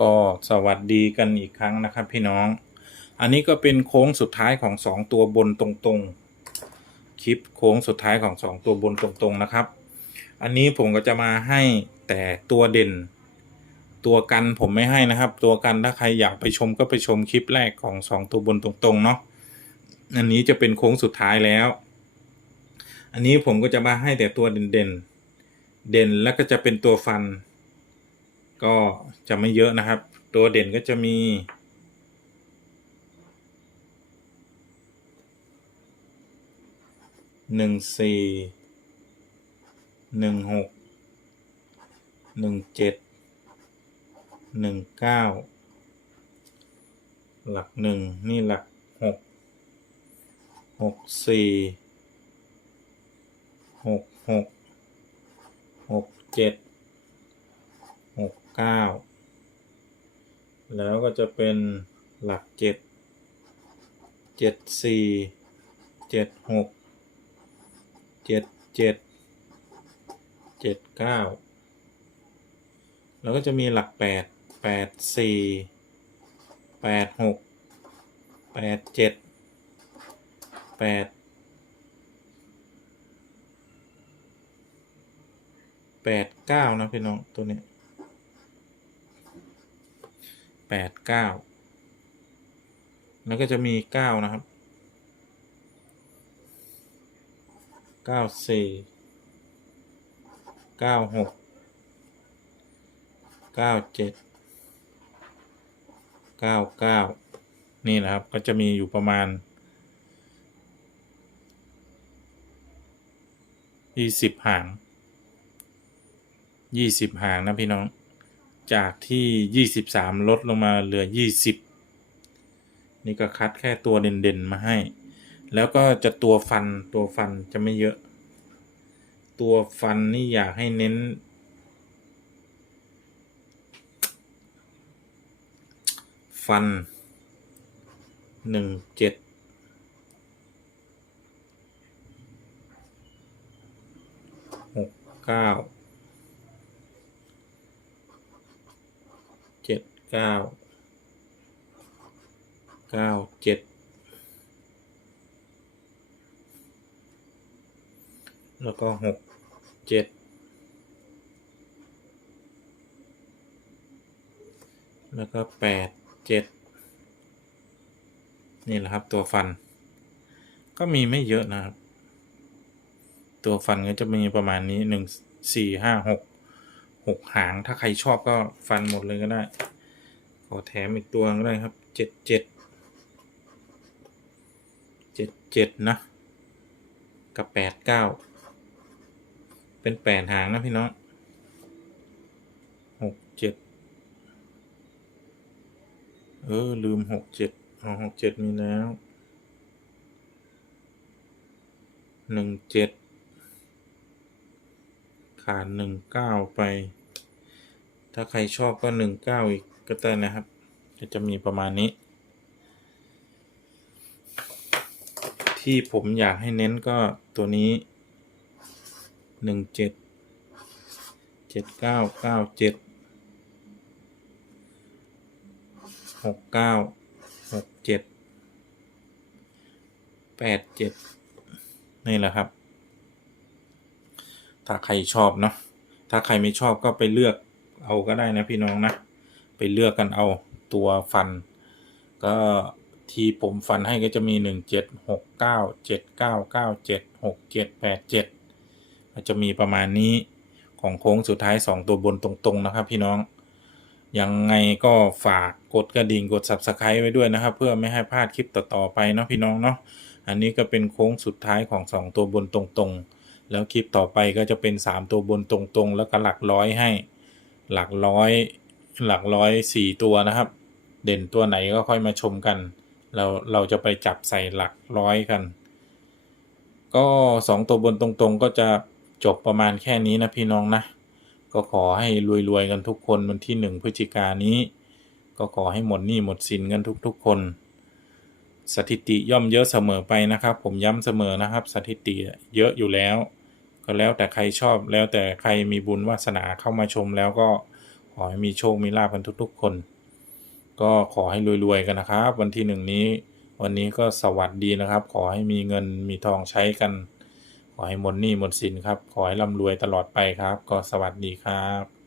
ก็สวัสดีกันอีกครั้งนะครับพี่น้อง อันนี้ก็เป็นโค้งสุดท้ายของสองตัวบนตรงๆ คลิปโค้งสุดท้ายของสองตัวบนตรงๆนะครับ อันนี้ผมก็จะมาให้แต่ตัวเด่น ตัวกันผมไม่ให้นะครับ ตัวกันถ้าใครอยากไปชมก็ไปชมคลิปแรกของสองตัวบนตรงๆเนาะ อันนี้จะเป็นโค้งสุดท้ายแล้ว อันนี้ผมก็จะมาให้แต่ตัวเด่นเด่นๆเด่นแล้วก็จะเป็นตัวฟัน ก็จะไม่เยอะนะครับ ตัวเด่นก็จะมี หนึ่งสี่ หนึ่งหก หนึ่งเจ็ด หนึ่งเก้า หลักหนึ่งนี่หลักหก หกสี่ หกหก หกเจ็ด หกเก้าแล้วก็จะเป็นหลักเจ็ดเจ็ดสี่เจ็ดหกเจ็ดเจ็ดเจ็ดเก้าแล้วก็จะมีหลักแปดแปดสี่แปดหกแปดเจ็ดแปดแปดเก้านะพี่น้องตัวนี้ แปดเก้าแล้วก็จะมีเก้านะครับเก้าสี่เก้าหกเก้าเจ็ดเก้าเก้านี่นะครับก็จะมีอยู่ประมาณยี่สิบหางยี่สิบหางนะพี่น้อง จากที่ยี่สิบสามลดลงมาเหลือยี่สิบนี่ก็คัดแค่ตัวเด่นๆมาให้ แล้วก็จะตัวฟันตัวฟันจะไม่เยอะ ตัวฟันนี่อยากให้เน้น ฟันหนึ่งเจ็ดหกเก้า เก้าเก้าเจ็ดแล้วก็หกเจ็ดแล้วก็แปดเจ็ดนี่แหละครับตัวฟัน ก็มีไม่เยอะนะครับ ตัวฟันก็จะมีประมาณนี้หนึ่งสี่ห้าหกหกหางถ้าใครชอบก็ฟันหมดเลยก็ได้ ขอแถมอีกตัวก็ได้ครับเจ็ดเจ็ดเจ็ดเจ็ดนะ กับแปดเก้าเป็นแปดหางนะพี่น้องหกเจ็ดเออ ลืมหกเจ็ดอ๋อหกเจ็ดมีแล้วหนึ่งเจ็ดขาดหนึ่งเก้าไป ถ้าใครชอบก็หนึ่งเก้าอีกก็ได้นะครับ ก็จะมีประมาณนี้ ที่ผมอยากให้เน้นก็ตัวนี้หนึ่งเจ็ดเจ็ดเก้าเก้าเจ็ดหกเก้าหกเจ็ดแปดเจ็ดนี่แหละครับ ถ้าใครชอบเนาะถ้าใครไม่ชอบก็ไปเลือก เอาก็ได้นะพี่น้องนะ ไปเลือกกันเอาตัวฟัน ก็ที่ผมฟันให้ก็จะมีหนึ่งเจ็ดหกเก้าเจ็ดเก้าเก้าเจ็ดหกเจ็ดแปดเจ็ดจะมีประมาณนี้ของโค้งสุดท้ายสองตัวบนตรงๆนะครับ พี่น้อง ยังไงก็ฝากกดกระดิ่งกด subscribe ไว้ด้วยนะครับ เพื่อไม่ให้พลาดคลิปต่อๆไปเนาะพี่น้องเนาะอันนี้ก็เป็นโค้งสุดท้ายของสองตัวบนตรงๆ แล้วคลิปต่อไปก็จะเป็น 3 ตัวบนตรงๆ แล้วก็หลักร้อยให้ หลักร้อย หลักร้อยสี่ตัวนะครับ เด่นตัวไหนก็ค่อยมาชมกัน เราเราจะไปจับใส่หลักร้อยกัน ก็สองตัวบนตรงๆ ก็จะจบประมาณแค่นี้นะพี่น้องนะ ก็ขอให้รวยๆกันทุกคนวันที่หนึ่งพฤศจิกายนนี้ ก็ขอให้หมดหนี้หมดสินกันทุกๆคน สถิติย่อมเยอะเสมอไปนะครับ ผมย้ำเสมอนะครับ สถิติเยอะอยู่แล้ว ก็แล้วแต่ใครชอบแล้วแต่ใครมีบุญวาสนาเข้ามาชมแล้วก็ขอให้มีโชคมีลาภกันทุกๆคน ก็ขอให้รวยๆกันนะครับ วันที่หนึ่งนี้ วันนี้ก็สวัสดีนะครับ ขอให้มีเงินมีทองใช้กัน ขอให้หมดหนี้หมดสินครับ ขอให้ร่ำรวยตลอดไปครับ ก็สวัสดีครับ